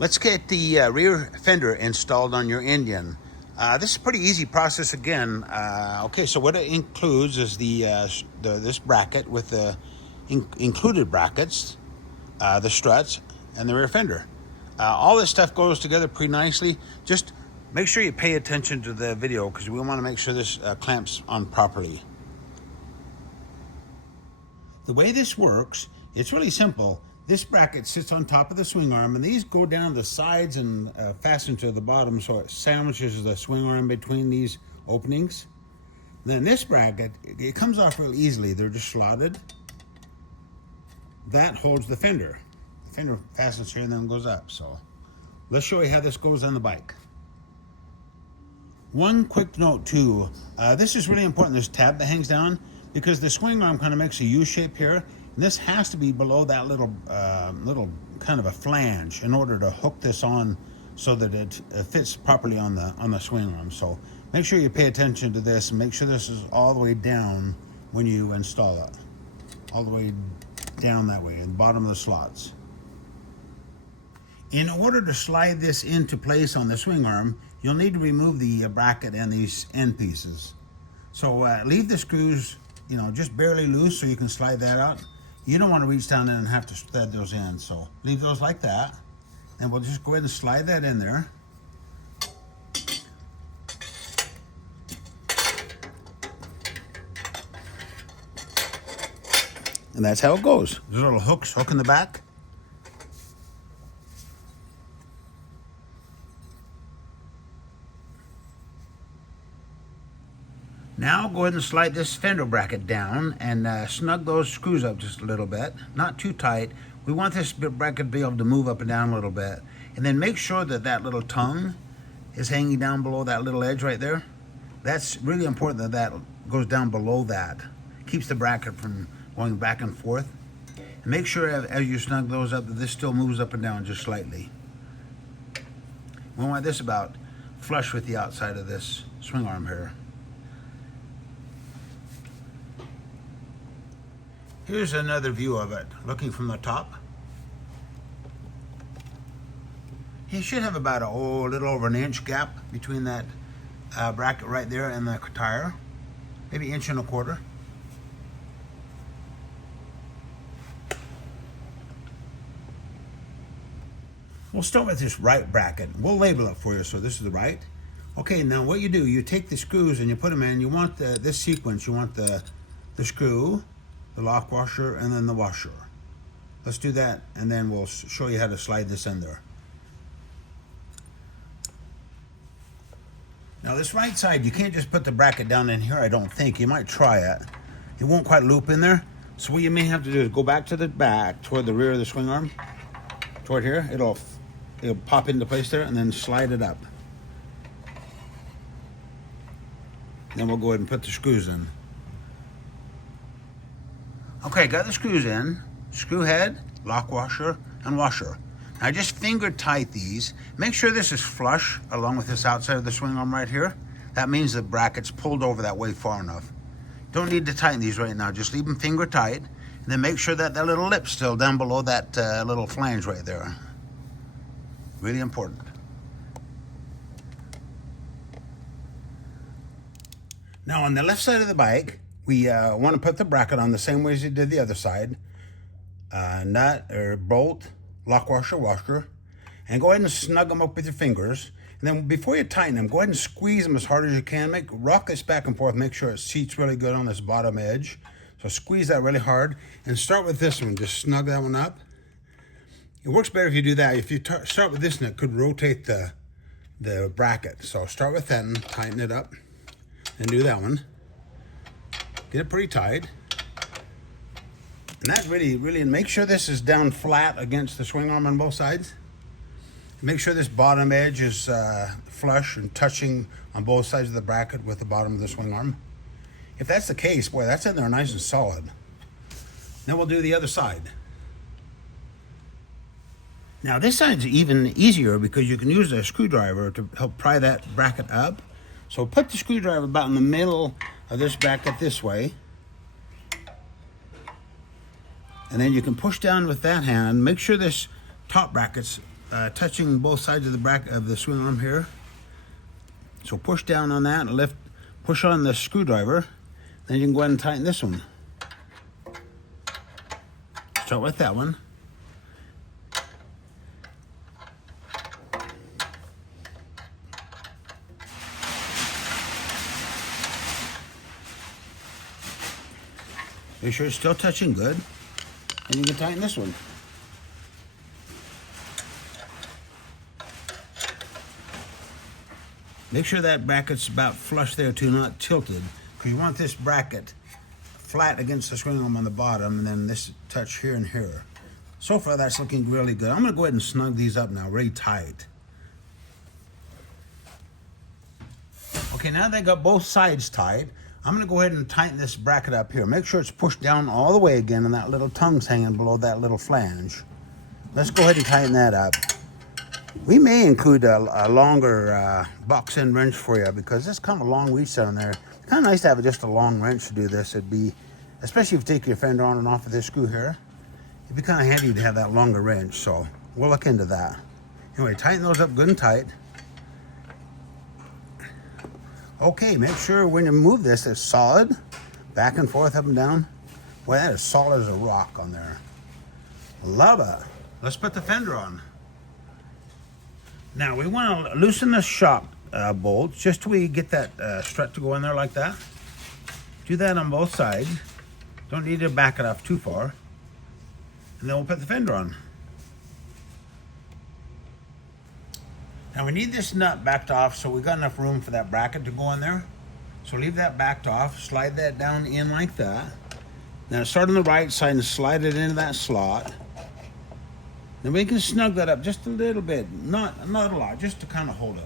Let's get the rear fender installed on your Indian. This is a pretty easy process again. Okay, so what it includes is this bracket with the included brackets, the struts, and the rear fender. All this stuff goes together pretty nicely. Just make sure you pay attention to the video because we want to make sure this clamps on properly. The way this works, it's really simple. This bracket sits on top of the swing arm, and these go down the sides and fasten to the bottom, so it sandwiches the swing arm between these openings. Then this bracket, it comes off real easily. They're just slotted. That holds the fender. The fender fastens here and then goes up. So let's show you how this goes on the bike. One quick note too, this is really important, this tab that hangs down, because the swing arm kind of makes a U shape here. And this has to be below that little kind of a flange in order to hook this on so that it fits properly on the swing arm. So make sure you pay attention to this and make sure this is all the way down when you install it. All the way down that way, in the bottom of the slots. In order to slide this into place on the swing arm, you'll need to remove the bracket and these end pieces. So leave the screws, just barely loose so you can slide that out. You don't want to reach down there and have to thread those in, so leave those like that. And we'll just go ahead and slide that in there. And that's how it goes. There's little hooks hook in the back. Now go ahead and slide this fender bracket down and snug those screws up just a little bit. Not too tight. We want this bracket to be able to move up and down a little bit. And then make sure that that little tongue is hanging down below that little edge right there. That's really important that that goes down below that. Keeps the bracket from going back and forth. And make sure as you snug those up that this still moves up and down just slightly. We want this about flush with the outside of this swing arm here. Here's another view of it, looking from the top. You should have about a little over an inch gap between that bracket right there and the tire. Maybe 1.25 inches. We'll start with this right bracket. We'll label it for you, so this is the right. Okay, now what you do, you take the screws and you put them in. You want this sequence, you want the screw, the lock washer, and then the washer. Let's do that, and then we'll show you how to slide this in there. Now this right side, you can't just put the bracket down in here, I don't think. You might try it. It won't quite loop in there. So what you may have to do is go back to the back, toward the rear of the swing arm, toward here. It'll pop into place there, and then slide it up. Then we'll go ahead and put the screws in. Okay, got the screws in, screw head, lock washer, and washer. Now just finger tight these. Make sure this is flush along with this outside of the swing arm right here. That means the bracket's pulled over that way far enough. Don't need to tighten these right now, just leave them finger tight, and then make sure that little lip's still down below that little flange right there. Really important. Now on the left side of the bike, we want to put the bracket on the same way as you did the other side. Nut or bolt, lock washer, washer. And go ahead and snug them up with your fingers. And then before you tighten them, go ahead and squeeze them as hard as you can. Rock this back and forth. Make sure it seats really good on this bottom edge. So squeeze that really hard. And start with this one. Just snug that one up. It works better if you do that. If you start with this one, it could rotate the bracket. So start with that and tighten it up. And do that one. Get it pretty tight. And that really, and make sure this is down flat against the swing arm on both sides. Make sure this bottom edge is flush and touching on both sides of the bracket with the bottom of the swing arm. If that's the case, boy, that's in there nice and solid. Then we'll do the other side. Now this side's even easier because you can use a screwdriver to help pry that bracket up. So put the screwdriver about in the middle of this bracket this way. And then you can push down with that hand. Make sure this top bracket's touching both sides of the bracket of the swing arm here. So push down on that and lift, push on the screwdriver. Then you can go ahead and tighten this one. Start with that one. Make sure it's still touching good. And you can tighten this one. Make sure that bracket's about flush there too, not tilted, because you want this bracket flat against the swing arm on the bottom, and then this touch here and here. So far that's looking really good. I'm going to go ahead and snug these up now, really tight. Okay, now they got both sides tight. I'm going to go ahead and tighten this bracket up here. Make sure it's pushed down all the way again, and that little tongue's hanging below that little flange. Let's go ahead and tighten that up. We may include a longer box end wrench for you, because it's kind of a long reach down there. It's kind of nice to have just a long wrench to do this. It'd be, especially if you take your fender on and off of this screw here, it'd be kind of handy to have that longer wrench. So we'll look into that. Anyway, tighten those up good and tight. Okay, make sure when you move this, it's solid, back and forth, up and down. Well, that is solid as a rock on there. Love it. Let's put the fender on. Now we want to loosen the shock bolt just till we get that strut to go in there like that. Do that on both sides. Don't need to back it off too far. And then we'll put the fender on. Now we need this nut backed off so we got enough room for that bracket to go in there. So leave that backed off, slide that down in like that. Now start on the right side and slide it into that slot. Then we can snug that up just a little bit, not a lot, just to kind of hold it.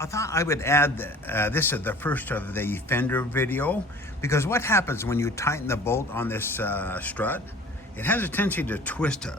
I thought I would add this at the first of the Fender video, because what happens when you tighten the bolt on this strut, it has a tendency to twist it.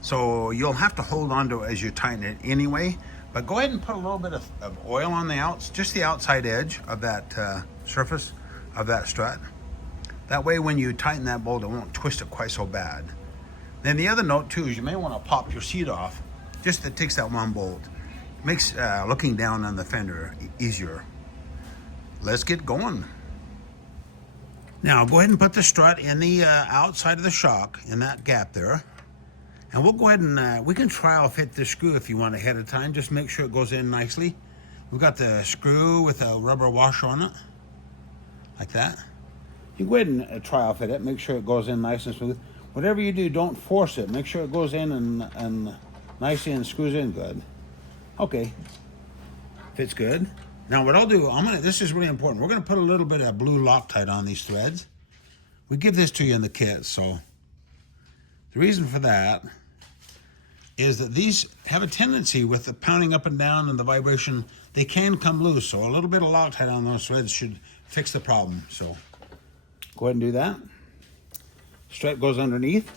So you'll have to hold on to it as you tighten it anyway, but go ahead and put a little bit of oil on the outs, just the outside edge of that surface of that strut. That way when you tighten that bolt, it won't twist it quite so bad. Then the other note too is you may want to pop your seat off, just that takes that one bolt. Makes looking down on the fender easier. Let's get going. Now go ahead and put the strut in the outside of the shock, in that gap there. And we'll go ahead and, we can trial fit the screw if you want ahead of time. Just make sure it goes in nicely. We've got the screw with a rubber washer on it, like that. You go ahead and trial fit it, make sure it goes in nice and smooth. Whatever you do, don't force it. Make sure it goes in and nicely and screws in good. Okay, fits good. Now what I'll do, this is really important. We're gonna put a little bit of blue Loctite on these threads. We give this to you in the kit, so the reason for that is that these have a tendency with the pounding up and down and the vibration, they can come loose. So a little bit of Loctite on those threads should fix the problem. So go ahead and do that. Stripe goes underneath.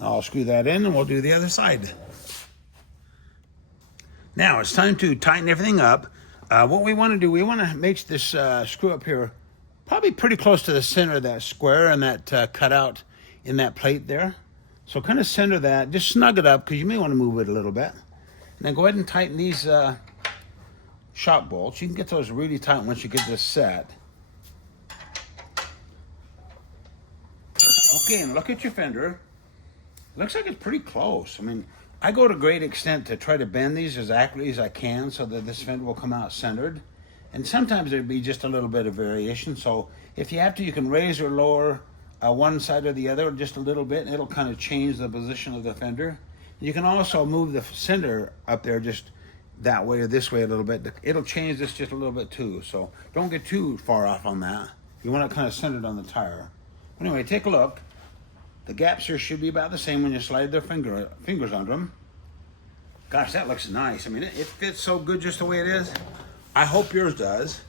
I'll screw that in and we'll do the other side. Now it's time to tighten everything up. What we want to do, we want to make this screw up here probably pretty close to the center of that square and that cutout in that plate there. So kind of center that, just snug it up because you may want to move it a little bit. And then go ahead and tighten these shock bolts. You can get those really tight once you get this set. Okay, and look at your fender. Looks like it's pretty close. I mean, I go to great extent to try to bend these as accurately as I can so that this fender will come out centered. And sometimes there'd be just a little bit of variation. So if you have to, you can raise or lower one side or the other just a little bit, and it'll kind of change the position of the fender. You can also move the center up there just that way or this way a little bit. It'll change this just a little bit too. So don't get too far off on that. You want it kind of centered on the tire. Anyway, take a look. The gaps here should be about the same when you slide their fingers under them. Gosh, that looks nice. I mean, it fits so good just the way it is. I hope yours does.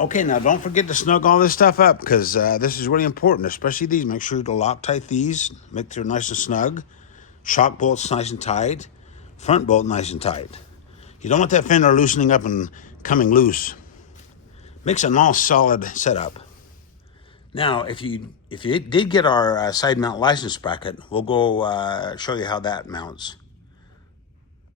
Okay, now don't forget to snug all this stuff up because this is really important, especially these. Make sure to Loctite these, make sure nice and snug. Shock bolts nice and tight. Front bolt nice and tight. You don't want that fender loosening up and coming loose. Makes a nice solid setup. Now, if you did get our side mount license bracket, we'll go show you how that mounts.